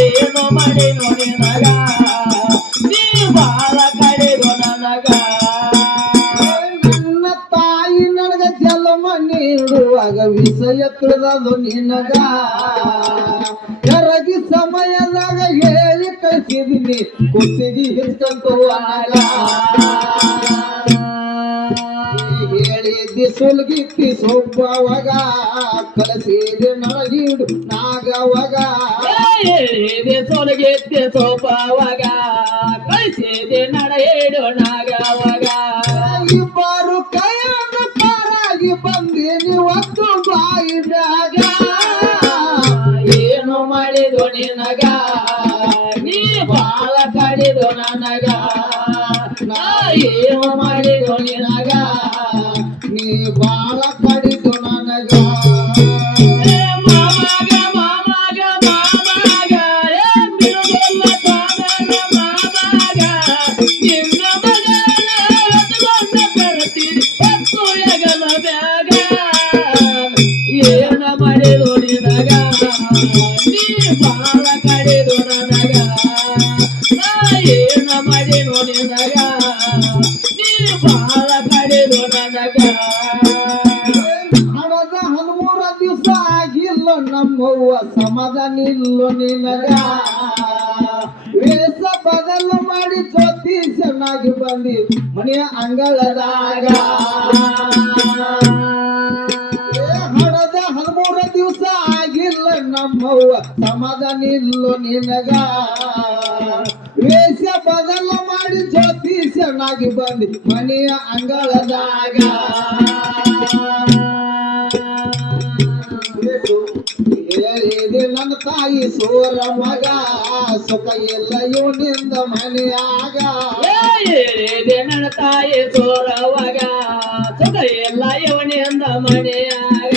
ಏನು ಮಾಡಿನು ನಿನಗ ನೀ ಬಾಳ ಕಡೆದು ನನಗ ನನ್ನ ತಾಯಿ ನನಗ ಜನ್ಮ ನೀಡುವಾಗ ವಿಷಯ ತಿಳಿದದು ನಿನಗ ಎರಗಿ ಸಮಯದಾಗ ಹೇಳಿ ಕಳಿಸಿದಿನಿ ಕುತ್ತಿಗೆ ಹಿಡ್ಕಂತು ಹೇಳಿದ್ದಿ ಸುಲ್ಗಿತ್ತಿ ಸೊಬ್ಬವಾಗ ಕಲಸಿದೆ ನನಗಿಡು ನಾಗವಾಗ ಹೇಳಿದೆ ಸೊಲಗೆತ್ತೆ ಸೋಪವಾಗ ಕಳಿಸಿದೆ ನಡೆಯೇಡು ನಾಗವಾಗ ಇಬ್ಬರು ಕೈಯನ್ನು ಪಾರಾಗಿ ಬಂದೀನಿ ಒಂದು ಬಾಯಿದಾಗ ಏನು ಮಾಡಿದು ನಿನಗ ನೀ ಬಾಳ ಕಡಿದು ನನಗ ನಾ ಏನು ಮಾಡಿದು ನಿನಗ ನೀ ಬಾಳ ಕಡಿದು ನನಗ ಮಾಮಗ ಮಾಮಗ ಮಾಮಗ ಬಿಡುಗಲ್ಲ ತಾಮಗ ಮಾಮಗ ನಿನ್ನ ಮಗನ ಹೊತ್ತುಕೊಂಡ ಬೆರತಿ ಹೊತ್ತು ಎಗಲ ಬ್ಯಾಗ ಏನ ಮಾಡಿದು ನಿನಗ ನೀ ಬಾಳ ಕಡಿದು ನನಗ ನಾ ಏನ ಮಾಡಿದು ನಿನಗ ನೀ ಬಾಳ ಕಡಿದು ನನಗ ಹಣದ 13 ದಿವಸ ಆಗಿಲ್ಲ ನಮ್ಮವ್ವ ಸಮಾಧಾನ ಇಲ್ಲೋ ನಿನಗ ವೇಷ ಬದಲು ಮಾಡಿ ಜ್ಯೋತಿಷನಾಗಿ ಬಂದಿ ಮನೆಯ ಅಂಗಳದಾಗ ಹಣದ 13 ದಿವಸ ಆಗಿಲ್ಲ ನಮ್ಮವ್ವ ಸಮಾಧಾನ ಇಲ್ಲೋ ನಿನಗ ವೇಷ ಬದಲು ಮಾಡಿ ಜ್ಯೋತಿಷನಾಗಿ ಬಂದಿ ಮನೆಯ ಅಂಗಳದಾಗ ಹೇಳಿದೆ ನನ್ನ ತಾಯಿ ಸೋರ ಮಗ ಸುಖ ಎಲ್ಲ ಇವನಿಂದ ಮನೆಯಾಗ ಹೇಳಿದೆ ನನ್ನ ತಾಯಿ ಸೋರವಾಗ ಸುಖ ಎಲ್ಲ ಇವನಿಂದ ಮನೆಯಾಗ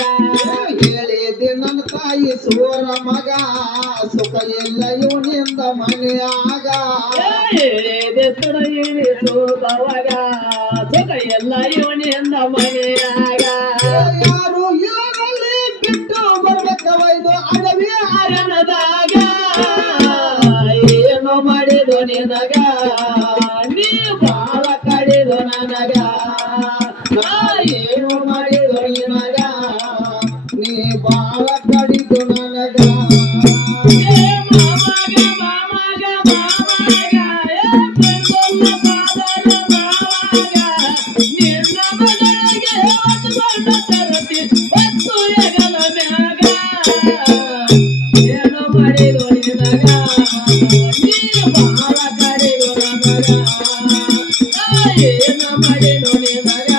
ಹೇಳಿದೆ ನನ್ನ ತಾಯಿ ಸೋರ ಮಗ ಸುಖ ಎಲ್ಲ ಇವನಿಂದ ಮನೆಯಾಗ ಹೇಳಿದೆ ತೊಡಗಿರಿ ಸೋದವಾಗ ಸುಖ ಎಲ್ಲ ಇವನಿಂದ ಮನೆಯಾಗ ಯಾರು ಇಲ್ಲದಲ್ಲಿ ಬಿಟ್ಟು ಬರ್ಬೇಕವೈದು ಅಡವಿ ಅರಣದಾಗ ಏನು ಮಾಡಿದು ನಿನಗ ನೀ ಬಾಳ ಕಡಿದು ನನಗ ನಾ ಏನು ಮಾಡಿದು ನಿನಗ ನೀ ಬಾಳ ಕಡಿದು ನನಗ ಮಾಮಗ ಮಾಮಗ ಮಾಮಗ ಬೆಂಗೊಲ್ಲ ಬಾದರ ಮಾಮಗ ನಿನ್ನ ಮಗಳಿಗೆ ಹೊತ್ತುಕೊಂಡ ತರತಿ ಹೊತ್ತು ಎಗಲ ಮ್ಯಾಗ ಏನು ಮಾಡಿದು ನಿನಗ ನೀ ಬಾಳ ಕಡಿದು ನನಗ ನಾ ಏನು ಮಾಡಿದು ನಿನಗ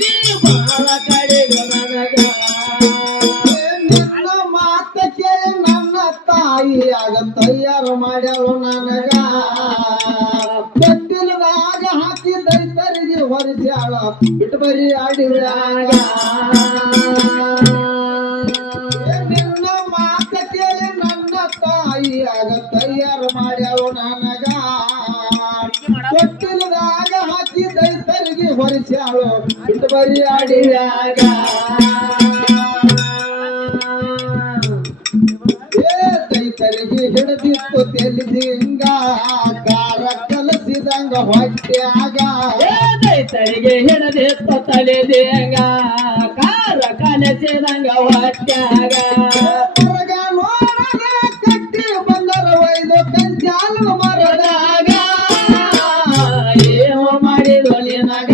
ನೀ ಬಾಳ ಕಡಿದು ನನಗ ನಿನ್ನ ಮಾತ ಕೇಳಿ ನನ್ನ ತಾಯಿಯಾಗ ತಯಾರು ಮಾಡ್ಯಾಳು ನನಗ ಕಟ್ಟಿಲದಾಗ ಹಾಕಿ ದೈತರಿಗೆ ಹೊರಿಸ್ಯಾಳ ಬಿಟ್ಟು ಬರಿ ಅಡಿವ್ಯಾಗ ನಿನ್ನ ಮಾತ ಕೇಳಿ ನನ್ನ ತಾಯಿಯಾಗ ತಯಾರು ಮಾಡ್ಯಾಳು ನನಗ ಕಟ್ಟಿಲದಾಗ ಹಾಕಿ ದೈತರಿಗೆ ಹೊರಿಸ್ಯಾಳು ಬಿಟ್ಟು ಬರಿ ಅಡಿವ್ಯಾಗ ದೈತರಿಗೆ ಹಿಡಿದಿತ್ತು ತೆಲಿದಿಂಗ ಕಾರ ಕಲಸಿದಂಗ ಹೊಟ್ಟ್ಯಾಗ ದೈತರಿಗೆ ಹಿಡದಿತ್ತ ತಲೆದೇಂಗ ಕಾರ ಕಲಸಿದಂಗ ಹೊಟ್ಟ್ಯಾಗ ಹೊರಗ ನೋಡಗ ಕಟ್ಟಿ ಬಂದರ ಒಯ್ದು ಕಂಚಾಲ ಮರದಾಗ ಏನು ಮಾಡಿದು ನಿನಗ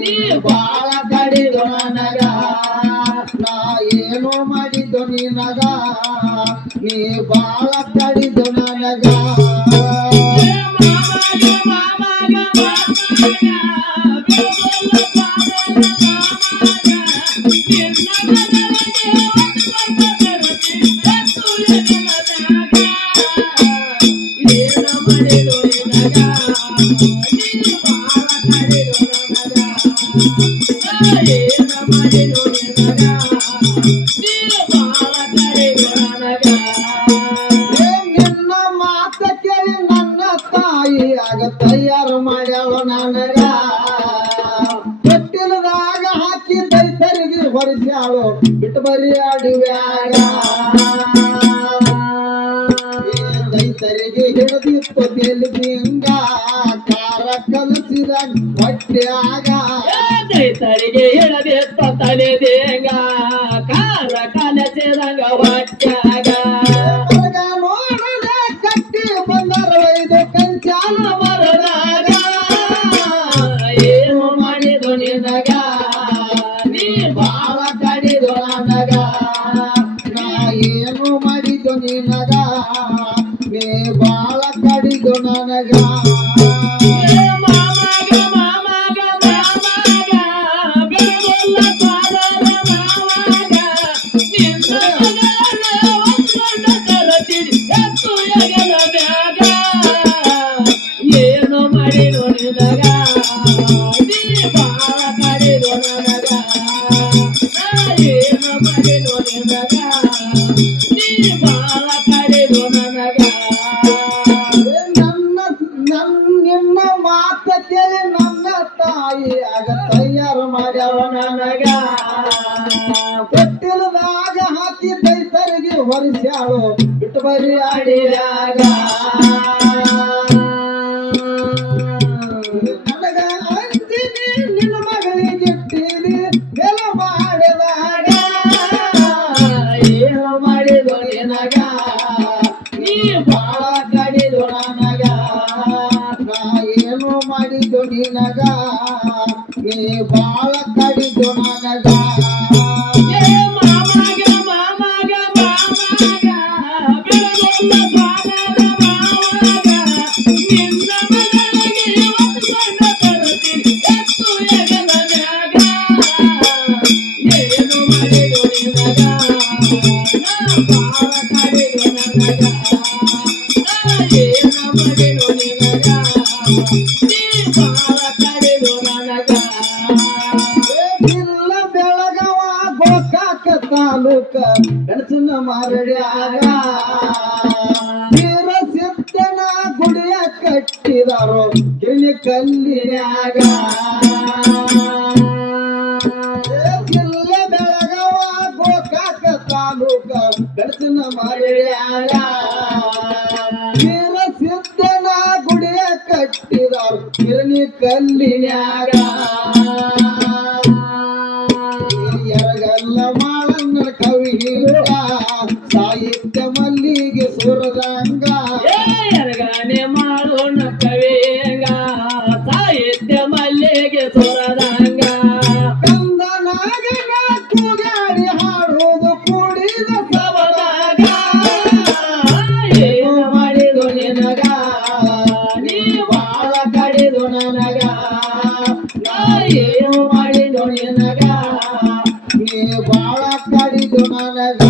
ನೀ ಬಾಳ ಕಡಿದು ನನಗ ನಾ ಏನು ಮಾಡಿದ್ದು ನಿನಗ ನೀ ಬಾಳ ಕಡಿದು ನನಗ ಮಾಮಗ ಮಾಮಗ ಮಾಮಗ ಬೆಂಗೊಲ್ಲ ಬಾದರ ಮಾಮಗ ನಿನ್ನ ಮಗಳಿಗೆ ಹೊತ್ತುಕೊಂಡ ತರತಿ ಹೊತ್ತು ಎಗಲ ಮ್ಯಾಗ ಏನು ಮಾಡಿದು ನಿನಗ ನೀ ಬಾಳ ಕಡಿದು ನನಗ ನಾ ಏನು ಮಾಡಿದು ನಿನಗ ನೀ ಬಾಳ ಕಡಿದು ನನಗ ನಿನ್ನ ಮಾತ ಕೇಳಿ ನನ್ನ ತಾಯಿಯಾಗ ತಯಾರು ಮಾಡ್ಯಾಳ ನನಗ ಕಟ್ಟಿಲದಾಗ ಹಾಕಿ ದೈತರಿಗೆ ಹೊರಿಸ್ಯಾಳು ಬಿಟ್ಟು ಬರಿ ಅಡಿವ್ಯಾಗ ರೈತರಿಗೆ ಹಿಡಿದಿತ್ತು ತೆಲುಗಿಂಗ ಕಾರ ಕಲಸಿದ ಹೊಟ್ಟ್ಯಾಗ ರೈತರಿಗೆ ಹಿಡದಿತ್ತ ತಲೆದೇಂಗ ಕಾರ ಕಲಸಿದಂಗ ಹೊಟ್ಟ್ಯಾಗ ಹೊರಗ ನೋಡದೆ ಕಟ್ಟಿ ಬಂದರ ಒಯ್ದು ಕಂಚಾಲ ಮರದಾಗ ಏನು ಮಾಡಿದು ನಿನಗ ನೀ ಬಾಳ ಕಡಿದು ನನಗ ನಾ ಏನು ಮಾಡಿದ್ದು ನಿನಗ ನೀ ಬಾಳ ಕಡಿದು ನನಗ ಮಾಮಗ ಮಾಮಗ ಮಾಮಗ ಬೆಳಗೊಲ್ಲ ಸಾಲದ ಮಾಮಗ ನಿನ್ನ ಮಗನ ಒಪ್ಕೊಂಡ ತರತೀನಿ ಎತ್ತು ಎಗಲ ಬ್ಯಾಗ ಏನು ಮಾಡಿದು ನಿನಗ ನೀ ಬಾಳ ಕಡಿದು ನನಗ ಏನು ಮಾಡಿದು ನಿನಗ ನೀ ಬಾಳ ಕಡಿದು ನನಗ ನಿನ್ನ ಮಾತ ಕೇಳಿ ನನ್ನ ತಾಯಿ ಆಗ ತಯಾರು ಮಾಡ್ಯಾವ ನನಗ ತೊಟ್ಟಿಲದಾಗ ಹಾಕಿ ರೈತರಿಗೆ ಹೊರಿಸ್ಯಾಳು ಬಿಟ್ಟು ಬರಿ ಅಡಿಯಾಗ ನನಗ ಅಂಜಿನಿ ನಿನ್ನ ಮಗಳಿಗೆ ಇಟ್ಟಿದಿ ಬೆಲ ಮಾಡಿದಾಗ ಏನು ಮಾಡಿದು ನಿನಗ ನೀ ಬಾಳ ಕಡಿದು ನನಗ ನಾ ಏನು ಮಾಡಿದ್ದು ನಿನಗ ನೀ ಬಾಳ ಕಡಿದು ನನಗ ಏ ಮಾಮಗ ಮಾಮಗ ಮಾಮಗ ಬೆಳಗೊಲ್ಲ ಸಾಲದ ಮಾಮಗ ನಿನ್ನ ಮಗನಿಗೆ ಒಪ್ಕೊಂಡ ತರುತ್ತೀನಿ ಎತ್ತು ಎಗಲ ಮ್ಯಾಗ ಏನು ಮಾಡಿದು ನಿನಗ ನಾ ಬಾಳ ಕಡಿದು ನನಗ ಏನು ಮಾಡಿದು ನಿನಗ ನೀ ಬಾಳ ಕಡಿದು ನನಗ ಇಲ್ಲ ಬೆಳಗವ ಗೋಕಾಕ ತಾಲೂಕ ಗಣಸನ ಮಾರಡ್ಯಾಗ ವೀರ ಸಿದ್ದನ ಗುಡಿಯ ಕಟ್ಟಿದಾರೋ ಗಿಣಿ ಕಲ್ಲಿನ್ಯಾಗ ಇಲ್ಲ ಬೆಳಗವ ಗೋಕಾಕ ತಾಲೂಕ ಗಣಸನ ಮಾರಡ್ಯಾಗ ವೀರ ಸಿದ್ದನ ಗುಡಿಯ ಕಟ್ಟಿದಾರೋ ಗಿರಣಿ ಕಲ್ಲಿನ್ಯಾಗ ಎರಗಲ್ಲ ಮಾಳನ್ನ ಕವಿ ಸಾಹಿತ್ಯ ಮಲ್ಲಿಗೆ ಸುರದಂಗ ಎರಗನೆ ಮಾಡೋಣ ಕವಿಯಂಗ ಸಾಹಿತ್ಯ ಮಲ್ಲಿಗೆ ಸುರದಂಗ ಕಂದನಾಗನ ಕೂಗಾಡಿ ಹಾಡುವುದು ಕೂಡಿದ ಸವದಾಗ ಏನು ಮಾಡಿದು ನಿನಗ ನೀ ಬಾಳ ಕಡಿದು ನನಗ ನಾ ಏನು ಮಾಡಿದು ನಿನಗ ನೀ ಬಾಳ ಕಡಿದು ನನಗ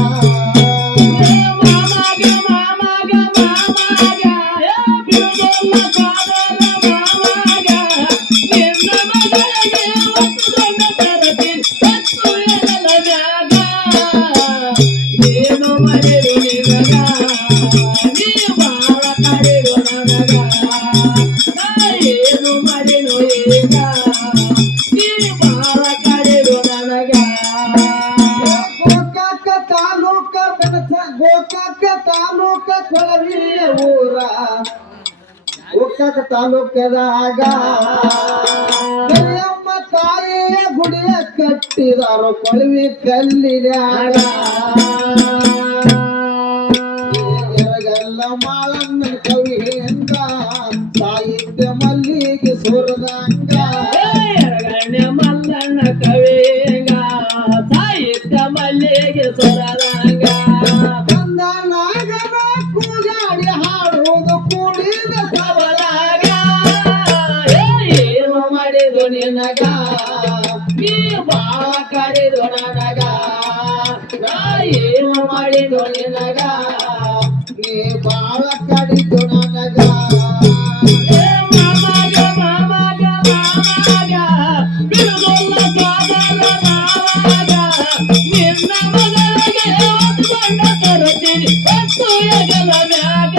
ಮಾಮಗ ಮಾಮಗ ಮಾಮಗ ಬಿಡುಗೊಲ್ಲ ಸಾಲದ ಮಾಮಗ ನಿನ್ನ ಮಗನಿಗೆ ಒಪ್ಕೊಂಡ ತರುತ್ತೀನಿ ಎತ್ತು ಎಗಲ ಮ್ಯಾಗ ಏನು ಮಾಡಿದು ನಿನಗ ನೀ ಬಾಳ ಕಡಿದು ನನಗ ನಾ ಏನು ಮಾಡಿದು ಈಗ ನೀ ಬಾಳ ಕಡಿದು ನನಗ ಗೋಕಾಕ ತಾಲೂಕ ಬೆನಸ ಗೋಕಾಕ ತಾಲೂಕ ಕೊಳವಿಯ ಊರ ಗೋಕಾಕ ತಾಲೂಕದಾಗ ಕರಿಯಮ್ಮ ತಾಯಿಯ ಗುಡಿಯ ಕಟ್ಟಿದಾರೋ ಕೊಳವಿ ಕಲ್ಲಿನ್ಯಾಗ ಎರಗಲ್ಲ ಮಾಳನ್ನ ಕವಿಯಿಂದ ಸಾಹಿತ್ಯ ಮಲ್ಲಿಗೆ ಸುರದಂಗ ಎರಗಣ್ಣ ಮಲ್ಲಣ್ಣ ಕವಿಯಂಗ ಸಾಹಿತ್ಯ ಮಲ್ಲಿಗೆ ಸುರದಂಗ ಕಂದನಾಗನ ಕೂಗಾಡಿ ಹಾಡುವುದು ಕೂಡಿದ ಸವಳಾಗ ಏನು ಮಾಡಿದು ನಿನಗ ನೀ ಬಾಳ ಕಡಿದು ನನಗ ನಾ ಏನು ಮಾಡಿದು ನಿನಗ ನೀ ಬಾಳ ಕಡಿದು ನನಗ ಮಾಮಗ ಮಾಮಗ ಮಾಮಗ ಬಿಡುಗೊಲ್ಲ ಸಾಲದ ಮಾಮಗ ನಿನ್ನ ಮಗನಿಗೆ ಒಪ್ಕೊಂಡ ತರುತ್ತೀನಿ ಎತ್ತು ಎಗಲ ಮ್ಯಾಗ